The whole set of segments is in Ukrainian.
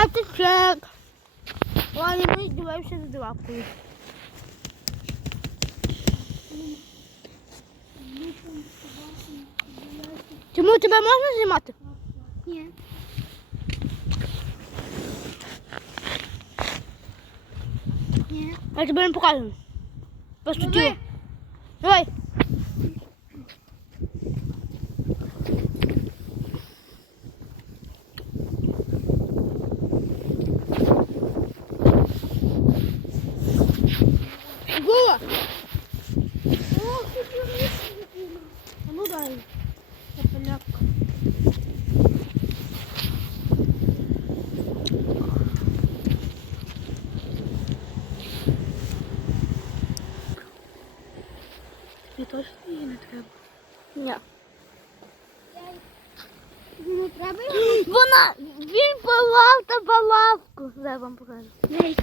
Дайте чек. Ладно, ми здіваємося за лапкою. Чому тебе можна знімати? Ні. Ні. Я тебе не покажу. Просто Давай. Давай. Вова! О, А ну дай. поляк. Тобі її не треба? Ні. Ну, треба. Вона, він повав та балавку. Зараз вам покажу. Дай.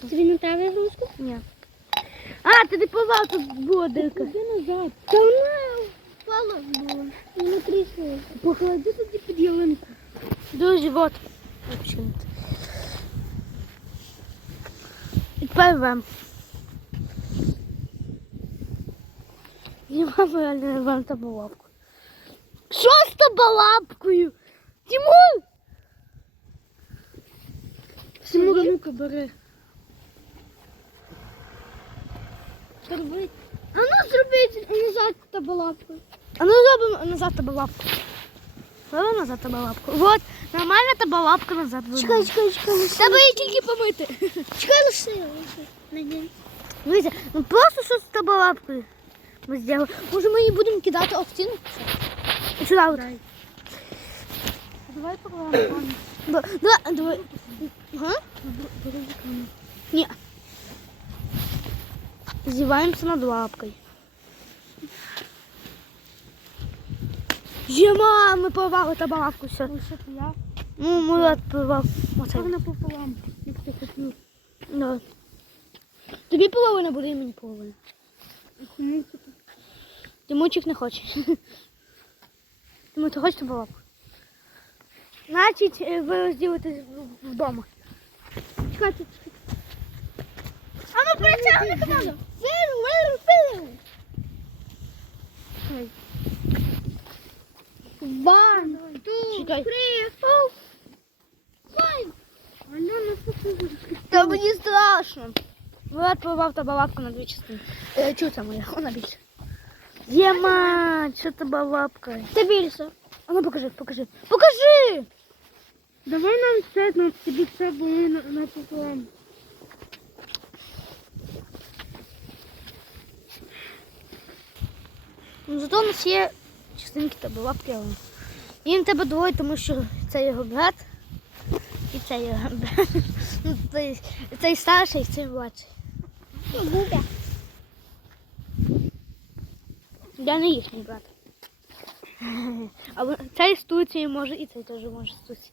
Тобі не треба ігрушку? Ні. А, ти не повав, тут була дирка. Іди назад. Та вона впала була. Вона тріснула. Поклади тоді під ялинку. Друзі, вот. І тепер вам. Знімаємо реально вам табалапку. Що з табалапкою? Тимур! Тимура, ну-ка, бери. Зроби. А ну зробіть назад табалапку. А ну зробимо назад табалапку. Зробимо назад табалапку. Вот, нормальна табалапка назад. Чекай, чекай, чекай. лише. Треба її тільки помити. Чекай, лише. лише. Надій. Дивіться, ну просто що з табалапкою ми зробили. Може ми її будемо кидати об стіну? І Сюди от. Давай покладемо. Да, да, давай. Ага. Ні. Здіваємося над лапкою. Єма, ми порвали табалапку все. Лише я. Ну, Мурат порвав. Оце. Вона пополам, як ти хотів. Да. Тобі половина буде і мені половина. Тимочик не хоче. Тиму, ти хочеш табалапку? Значить, е, ви розділитесь в- вдома. Чекайте, чекайте. А ну перетягни команду. One, two, Чекай. three, four, five. Альона, що ти робиш? Та мені страшно. Влад порвав табалапку на дві частини. Е, чуця моя, вона більше. Єма, що табалапка? Це більше. А ну покажи, покажи. Покажи! Давай нам це, на тобі це було на, на пополам. Ну, зато у нас є частинки табалапки. але Їм тебе двоє, тому що це його брат. І це його брат. Ну, цей, цей старший, цей младший. Буде. Я не їхній брат. А цей з Турції може і цей теж може з Турції.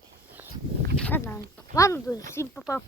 Не знаю. Ладно, всім попав.